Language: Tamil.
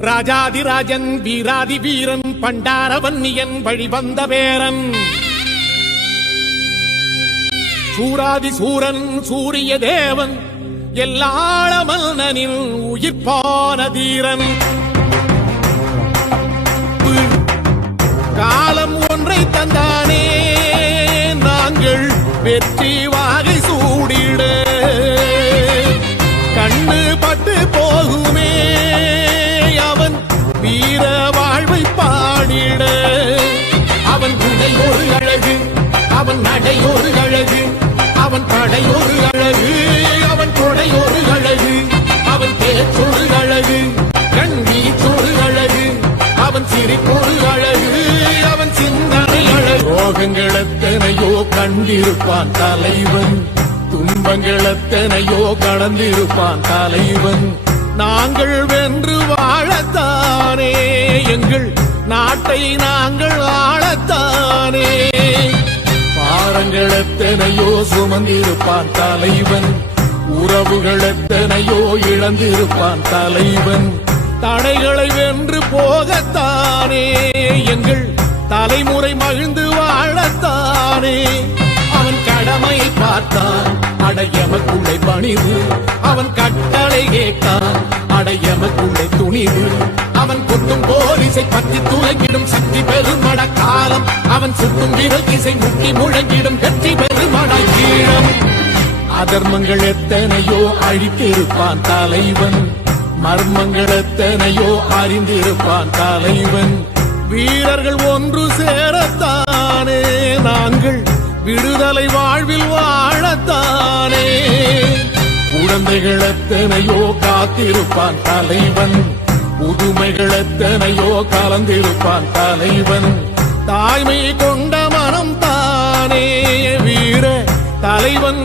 ராஜாதிராஜன் வீராதி வீரன் பண்டாரவன்னியன் வழிவந்த பேரன் சூராதி சூரன் சூரிய தேவன் எல்லாள மன்னனின் உயிர்ப்பான தீரன் காலம் ஒன்றை தந்தானே நாங்கள் வெற்றி வாகை சூடிட கண்ணு பட்டு போகுமே அவன் வீர வாழ்வை பாடிட அவன் குடை ஒரு அழகு அவன் நடை ஒரு அழகு அவன் படை ஒரு அழகு அவன் கொடை ஒரு அழகு அவன் பேச்சொரு அழகு கண் வீச்சொரு அழகு அவன் சிரிப்பொரு அழகு அவன் சிந்தனை அழகு ரோகங்கள் எத்தனையோ கண்டிருப்பான் தலைவன் துன்பங்கள் எத்தனையோ கடந்திருப்பான் தலைவன் நாங்கள் வென்று வாழத்தானே எங்கள் நாட்டை நாங்கள் ஆளத்தானே பாரங்கள் எத்தனையோ சுமந்திருப்பான் தலைவன் உறவுகள் எத்தனையோ இழந்திருப்பான் தலைவன் தடைகளை வென்று போகத்தானே எங்கள் தலைமுறை மகிழ்ந்து வாழத்தானே அவன் கடமை பார்த்தான் அடையமக்குள்ளே பணிவு அவன் கட்டளை கேட்டான் அடையமக்குள்ளே துணிவு அவன் கொட்டும் போலீசை பற்றி துளைக்கிடும் சக்தி பெருமட காலம் அவன் சுட்டும் விரல் திசை முட்டி முழங்கிடும் வெற்றி பெருமட கீழம் அதர்மங்கள் எத்தனையோ அழித்திருப்பான் தலைவன் மர்மங்கள் எத்தனையோ அறிந்திருப்பான் தலைவன் வீரர்கள் ஒன்று சேரத்தானே நாங்கள் விடுதலை வாழ்வில் வாழத்தானே குழந்தைகள் எத்தனையோ காத்திருப்பான் தலைவன் புதுமைகள் எத்தனையோ கலந்திருப்பான் தலைவன் தாய்மை கொண்ட மனம் தானே வீர தலைவன்